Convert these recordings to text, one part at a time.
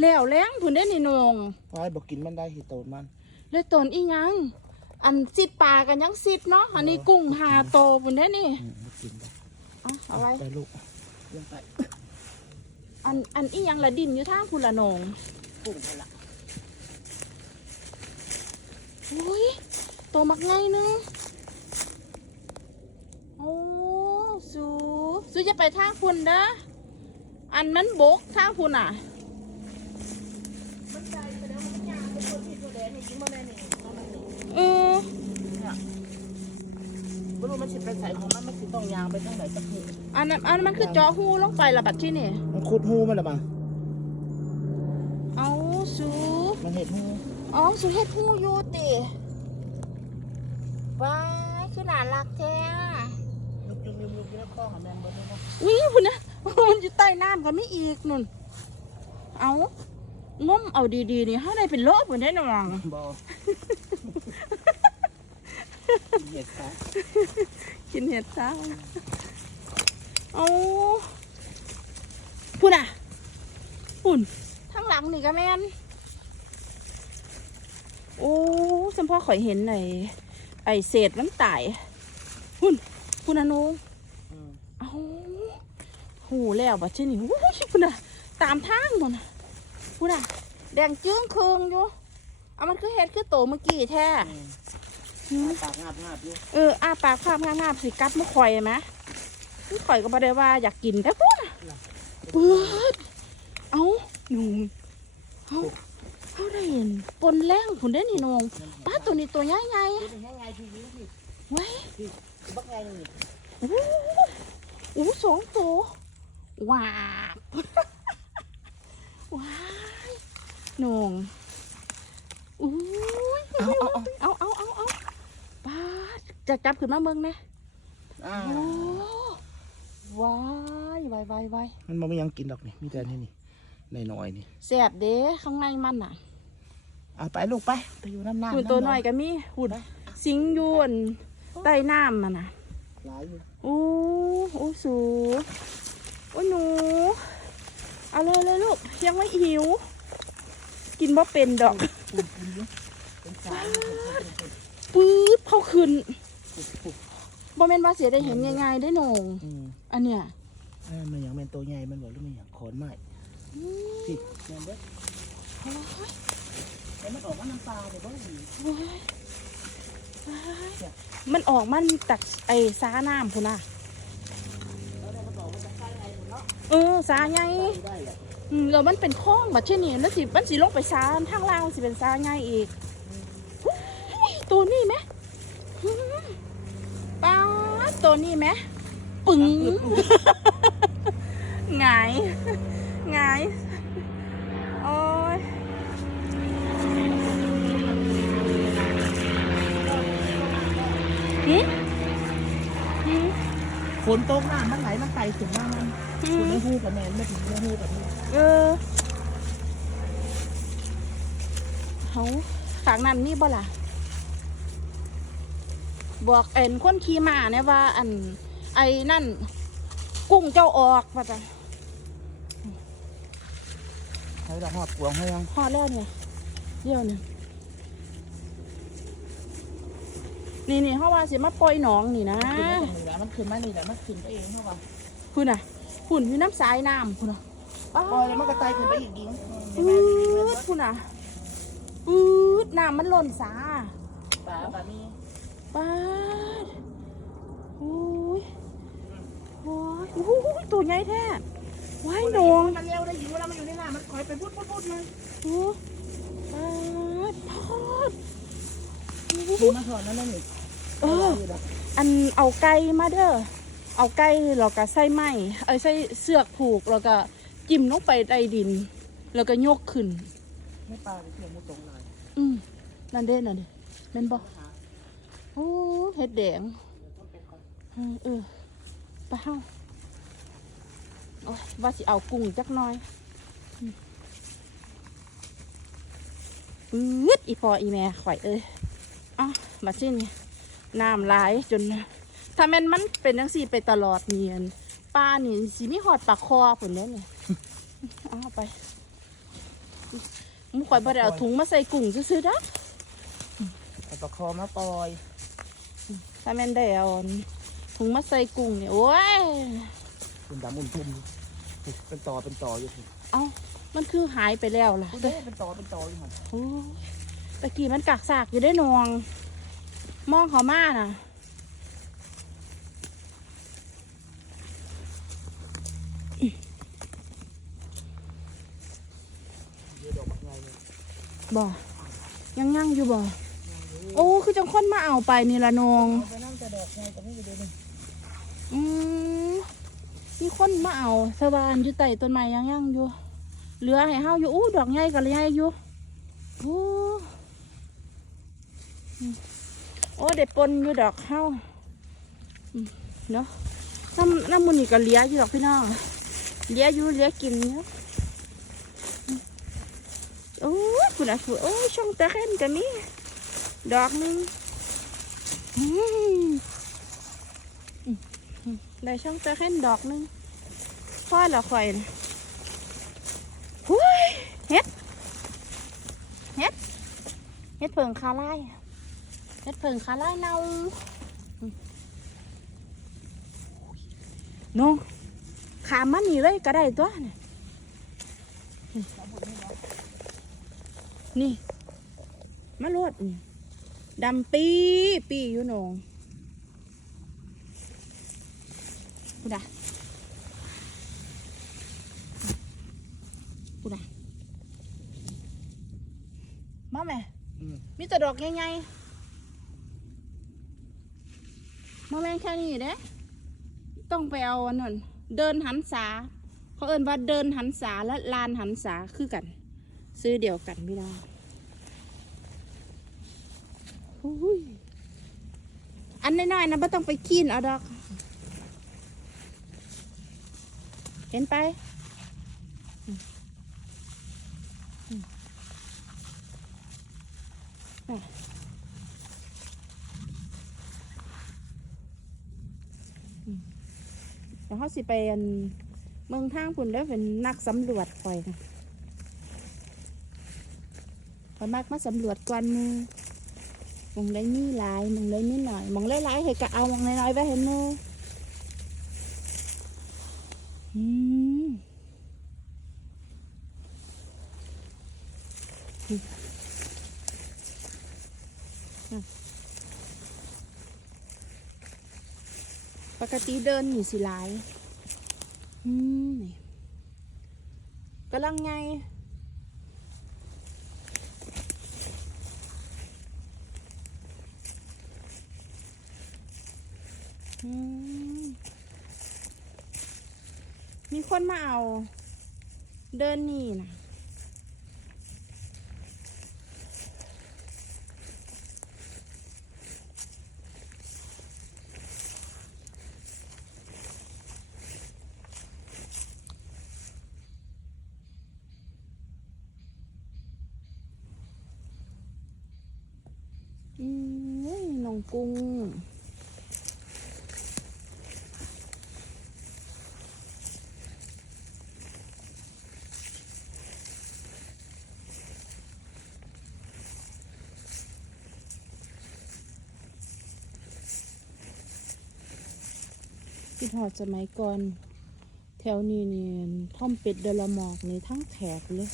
แล้วแล้งพุ่นได้นี่นงพายบอกกินมันได้เห็ดโตนมันเลยตนอีหยัง อันซิดปลากันยังซิดเนาะอันนี้กุ้งหาโตพุ่นได้นี่อืมบ่กินได้เอาเอาไว้ ไปลูกลงไปอันอันอีหยังละดินอยู่ทางพุ่นละนงกุ้งไปละอุ้ยโตมักไงนึงโอ้สูสูจะไปทางพุ่นเด้ออันมันบกทางพุ่นอะ มันใจไปแล้วมันยางเป็นคนที่ตัวแดงนี่กินมาได้นี่เอามานี่เออเนี่ยบ่รู้มันสิไปใส่ของมันมันสิต้องยางไปทางไหนสักทีอันนั้นอันนั้นมันคือเจอหูลงไปละบัดที่นี่ มันขุดหูมันละมั้งเอาสูมันเห็ดหูอ๋อสูเฮ็ดหูอยู่ติว้ายคือน่ารักแท้ยุบยุบยุบยุบยุบข้อกับแมงบนนี้เนาะอุ้ยพุ่นนะมันอยู่ใต้น้ำกันไม่อีกนุ่นเอา งมเอาดีๆนี่ให้ได้เป็นโลพุ่นได้หนองบอเห็ดซะกินเห็ดซะเอาพุ่นอะพุ่นทั้งหลังนี่ก็แม่นโอ้สัมพ่อข่อยเห็นไอ้ไอเศษมันตายพุ่นพุ่นอะหนูอืมเอาหูแล้วบัดเช่นนี้วู้ยพุ่นอะตามทางพุ่นอะ พุ่นอะ แดงจึ้งเคืองอยู่ เอามันคือเห็ดคือโตเมื่อกี้แท้อืมหืมปากงาบงาบอยู่เอออาปากภาพงามๆสิกัดมาข่อยไหมนี่ข่อยก็บ่ได้ว่าอยากกินแต่พุ่นอะเปิดเอาหนูเอาเขาได้เห็นปนแรงพุ่นได้นี่นงป้าตัวนี้ตัวใหญ่ดูดิให้ไงพี่ยิ้มพี่ๆไว้ยพี่บักไงนี่โอ้โหโอ้โหสองตัวว้าบ ว้ายหนงอุ้ยเอาเอาเอาเอาเอาเอาเอาป้าดจะจับขึ้นมาเมืองนะอ่าโอ้ว้ายวายวายวายมันบ่มีหยังกินดอกนี่มีแต่นี่นี่ในน้อยๆนี่แสบเด้ข้างในมันน่ะเอาไปลูกไปไปอยู่น้ำน้ำหุ่นตัวหน่อยก็มีหุ่นสิงอยวนใต้น้ำมันน่ะหลายอยู่โอ้โอ้สูโอ้หนู เอาเลยเลยลูก ยังไม่หิว กินบ่เป็นดอกปุ่นปุ่นอยู่เป็นสายปื๊ดเข้าขึ้นบ่แม่นว่าเสียได้เห็นง่ายๆได้หนงอืมอันเนี้ยเอ้ยมันหยังเป็นตัวใหญ่มันบอกหรือมันหยังขอนไม้อืมพี่แม่นเด้อโอ้ยแต่มันออกมาน้ำปลาเดี๋ยวบ่ดีโอ้ยมันออกมันจากไอ้ซาน้ำพุ่นน่ะ เออซาใหญ่ไงอืมแล้วมันเป็นคลองแบบเช่นนี้แล้วสิมันสิลงไปซาทางล่างสิเป็นซาใหญ่อีกอุ๊ยตัวนี้ไหมอืมป้าดตัวนี้ไหมปึ๋งหงายหงายโอ้ยหืมหืม ฝนตกน้ำมันไหลมันไต่ถึงมามัน หื ถึง ม ในหูกับแมนไม่ถึงในหูกับนี่ เออเขาฝากนั้นมีบ่ล่ะ บอกเอ็นคนขี่ม้าเนี่ยว่า อัน ไอ้นั่น กุ้งเจ้าออกว่าจ้ะให้เราหอบกวงให้ยังพอแล้วเนี่ยเดี๋ยวนี่นี่นี่เขาว่าสิมาปล่อยหนองนี่นะขึ้นมาตรงนี้แหละมันขึ้นมานี่แหละมันขึ้นไปเองเพราะว่าคุณน่ะคุณอยู่น้ำสายน้ำคุณน่ะ ป๊าปล่อยแล้วมันก็ไต่ขึ้นไปอีกยิงปื๊ดคุณน่ะปื๊ดน้ำมันหล่นสาปลาปลานี่ป้าดโอ้ยโอ้ยโอ้ยตัวใหญ่แท้ว้ายหนองมันเร็วได้ยิงเวลามันอยู่ในน้ำมันคอยไปพุดพุดพุดเลยโอ้ป้าดพอดดูมาถอนนั่นนั่นนี่เอออันเอาไก่มาเด้อเอาไก่แล้วก็ใส่ไม้เอ้ยใส่เสือกผูกแล้วก็ จิ้มลงไปใต้ดิน แล้วก็ยกขึ้น ไม่ปลาเสียงมุดตรงเลยอืมนั่นเด้นั่นเด้แม่นบ่โอ้เห็ดแดงเออเออไปเฮาโอ้ยว่าสิเอากุ้งจักหน่อยอืมปื๊ดอีพออีแม่ข่อยเอ้ยเอ้ามาสิ้นนี่น้ำหลายจน ถ้าแม่นมันเป็นจังซี่ไปตลอดเนียนป้านี่สิมีหอดปากคอผลเด้อเนี่ย เอาไปมุข่อยบ่ได้เอาถุงมาใส่กุ้งซื้อๆเด้อเอาตะคอมาปล่อยถ้าแม่นได้เอาถุงมาใส่กุ้งเนี่ยโอ้ยคุณดำอุ่นทุ่มเป็นต่อเป็นต่ออยู่สิเอ้ามันคือหายไปแล้วล่ะคุณเด้เป็นต่อเป็นต่ออยู่หันโอ้ยตะกี้มันกักซากอยู่ได้นอง มองเขามาน่ะ เดี๋ยวดอกบักไงเลย บ่ยังยั่งอยู่บ่โอ้ คือจังคนมาเอาไปนี่ละนองเอาไปนั่งแต่ดอกไงแต่ไม่อยู่เดี๋ยวนี้อืมมีคนมาเอาสวานอยู่ใต้ต้นไม้ยังยั่งอยู่เหลือให้เฮาอยู่อู้ดอกใหญ่กับใหญ่อยู่โอ้โอ้เด็ดปนอยู่ดอกเฮาเนาะน้ำน้ำมันนี่ก็เลี้ยอยู่ดอกพี่น้องเลี้ยอยู่เลี้ยกินเนาะอืมโอ้ย คุณอะคุณโอ้ยช่องตะเข็นกันนี่ดอกหนึ่งได้ช่องตะเข็นดอกหนึ่งพ่อละข่อยนะหุยเฮ็ดเฮ็ดเฮ็ดเพิงคาไล่เฮ็ดเพิงคาไล่เน่าน้องขามมันนี่เลยก็ได้ตัวนี่ นี่มาลวดนี่ดำปีปีอยู่หนองกูด่ากูด่ามาแม่อืมมีแต่ดอกใหญ่ๆมาแม่งแค่นี้เด้ต้องไปเอาอันนั้นเดินหันษาเขาเอิ้นว่าเดินหันษาและลานหันษาคือกัน ซื้อเดียวกันพี่น้องอุ้ยอันน้อยๆนะไม่ต้องไปกินเอาดอก เห็นไปอืมอืมน่ะอืมเดี๋ยวเขาสิไปอันเมืองทางพุ่นแล้วเป็นนักสำรวจคอยนะ คอมากมาสำรวจกวนมือมองได้มีหลายมองได้มีหน่อยมองได้หลายให้กะเอามองน้อยๆไว้เห็นมืออืมปกติเดินอยู่สิหลาย อืมนี่กำลังไง มีคนมาเอา เดินนี่นะอืมน้องกุ้ง ที่หอดสมัยก่อน แถวนี้นี่ท่อมเป็ดเดลหมอกนี่ทั้งแถบเลย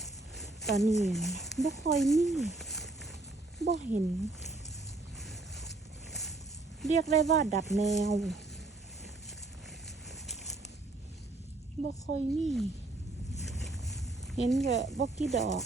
ตอนนี้บ่ค่อยมีบ่เห็น เรียกได้ว่าดับแนวบ่ค่อยมี เห็นก็บ่กี่ดอก